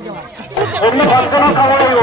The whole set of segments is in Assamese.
এমনি ভাবছেন খাবাৰ হইব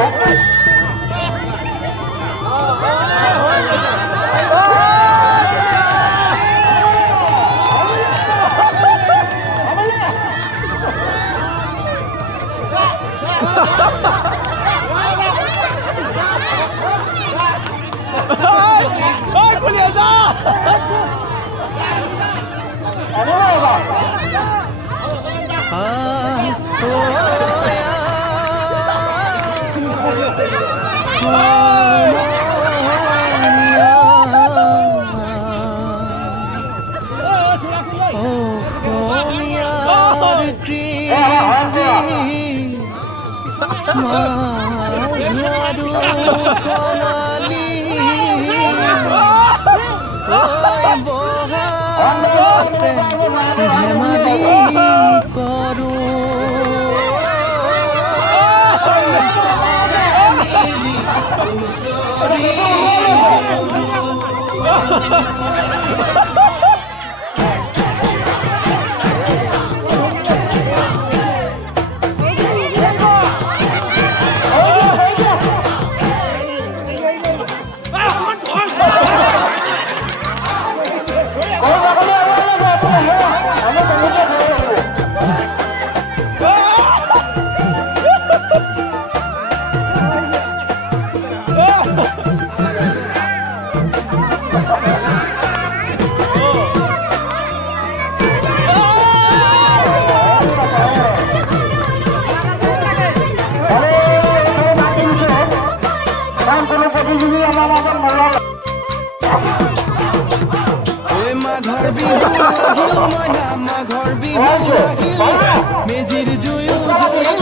মেজিৰ জুয়ো জলিল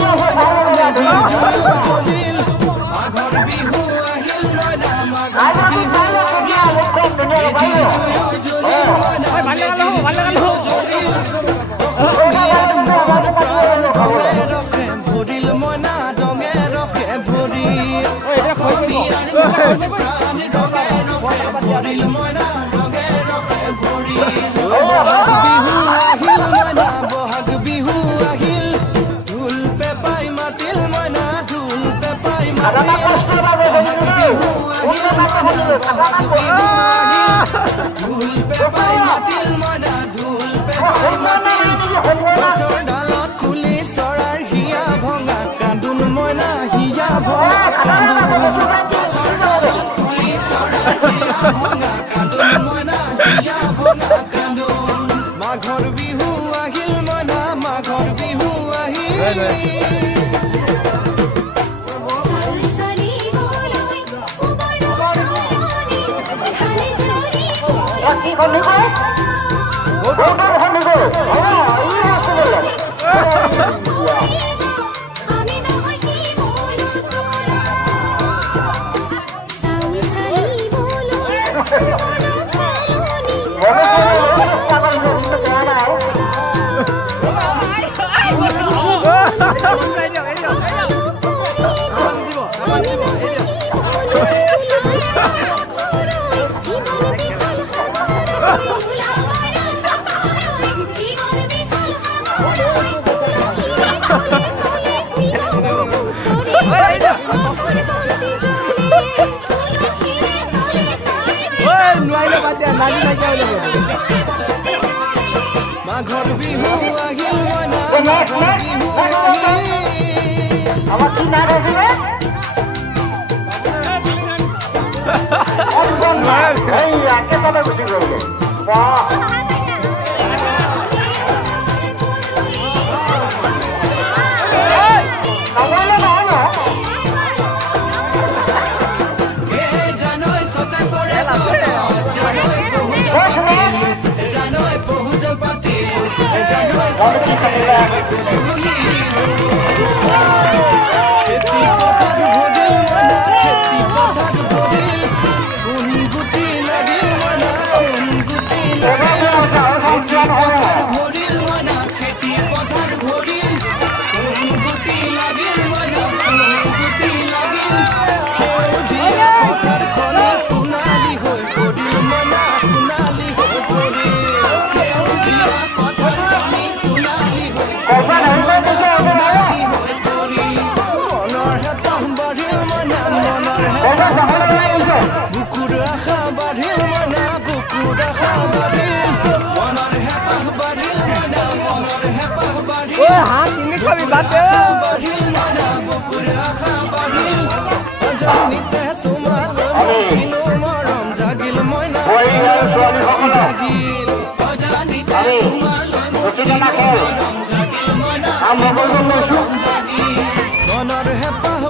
মেজিৰ জুয়ো জলিল মাঘৰ বিহু আহিল মইনা মাঘৰ বিহু আহিল মেজিৰ জুয়ো জলিল মইনা মেজিৰ জুয়ো জলিল অসমীয়াৰ মন প্ৰাণ ৰঙে ৰখে ভৰিল মইনা ৰঙে ৰখে ভৰিল অসমীয়াৰ মন প্ৰাণ ৰঙে ৰখে ভৰিল মইনা ৰঙে ৰখে ভৰিল বহাগ বিহু আহিল মইনা বহাগ বিহু আহিল ঢোল পেপাই মাতিল মইনা ঢোল পেপাই মাতিল বহাগ বিহু আহিল বহাগ বিহু আহিল ঢোল পেপাই মাতিল মইনা ঢোল পেপাই মাতিল গছৰ ডালত খুলি চৰাইৰ হিয়া ভঙা কান্দোন মইনা হিয়া ভঙা কান্দোন গছৰ ডালত খুলি চৰাইৰ হিয়া ভঙা কান্দোন মইনা হিয়া ভঙা কান্দোন মাঘৰ বিহু আহিল মইনা মাঘৰ বিহু আহিল কি করলি গো ওটার হলি গো এই রাস্তা বলে আমি না হয় কি বলো তোরা সাউল সানি বলো বড় সালনি পাগল হয়ে গেল না মাঘৰ বিহু আহিল মইনা মাঘৰ বিহু আহিল আমাৰ কি না ৰে এই আগে কথা খুশি কৰবে বাহ খেতি পথাৰ ভৰিল মইনা খেতি পথাৰ ভৰিল কোন গুটি লাগিল মইনা কোন গুটি লাগিল বাহিল মনা বকুৰ আশা বাহিল অজানিতে তোমালৈ কিনো মৰম জাগিল মইনা জাগিল অজানিতে তোমালৈ মৰম জাগিল মইনা জাগিল মনৰ হেঁপাহ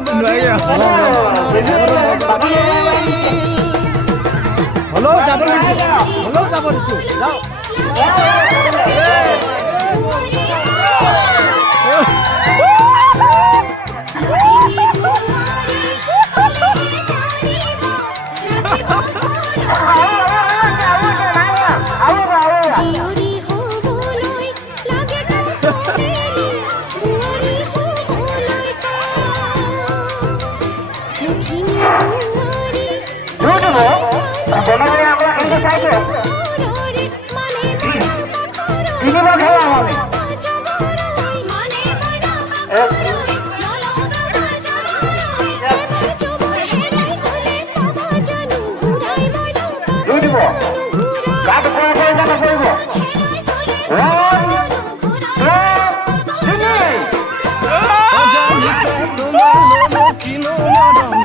হলো যাব দিছো যাও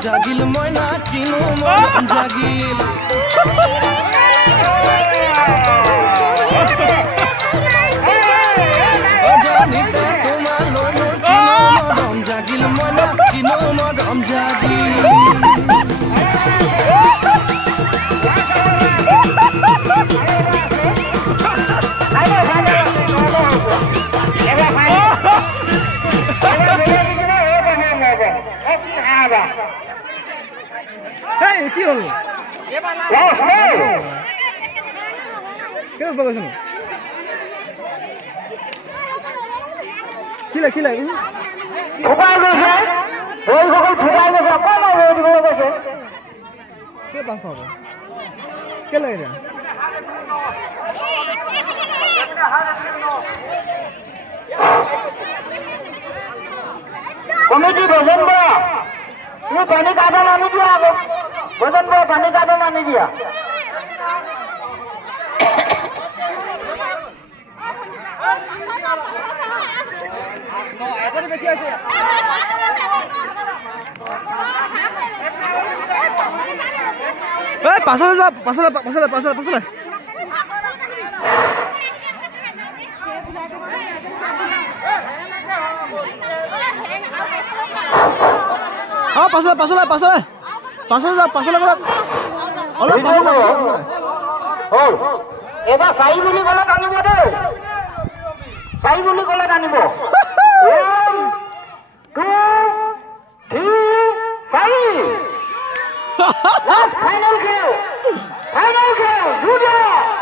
জাগিল মইনা কিনো মৰম জাগিল অজানিতে তোমালৈ কিনো মৰম জাগিল মইনা কিনো মৰম জাগিল কি হল কেন বলছ কিলা কিলা ফুটাই গৈছে ওই সকল ফুটাই গৈছে অকমান ৰৈ দিব গৈছে কে পাছ হ'ব কে লাগে কমিটি ভজন বৰা তুমি পানী কাৰ্টন আনি দিয়া আকৌ ভজন বৰা পানী কাৰ্টন আনি দিয়া বেশি আছে এই পাছলে যা পাছলে পাছলে পাছলে পাছলে আ পাছলে পাছলে পাছলে পাছলে যা পাছলে গলা অলপ পাছলে যা ও এবা সাই বুলি গলা টানিব দে সাই বুলি গলা টানিব 1 2 3 সাই লাস্ট ফাইনাল খেল জুনিয়র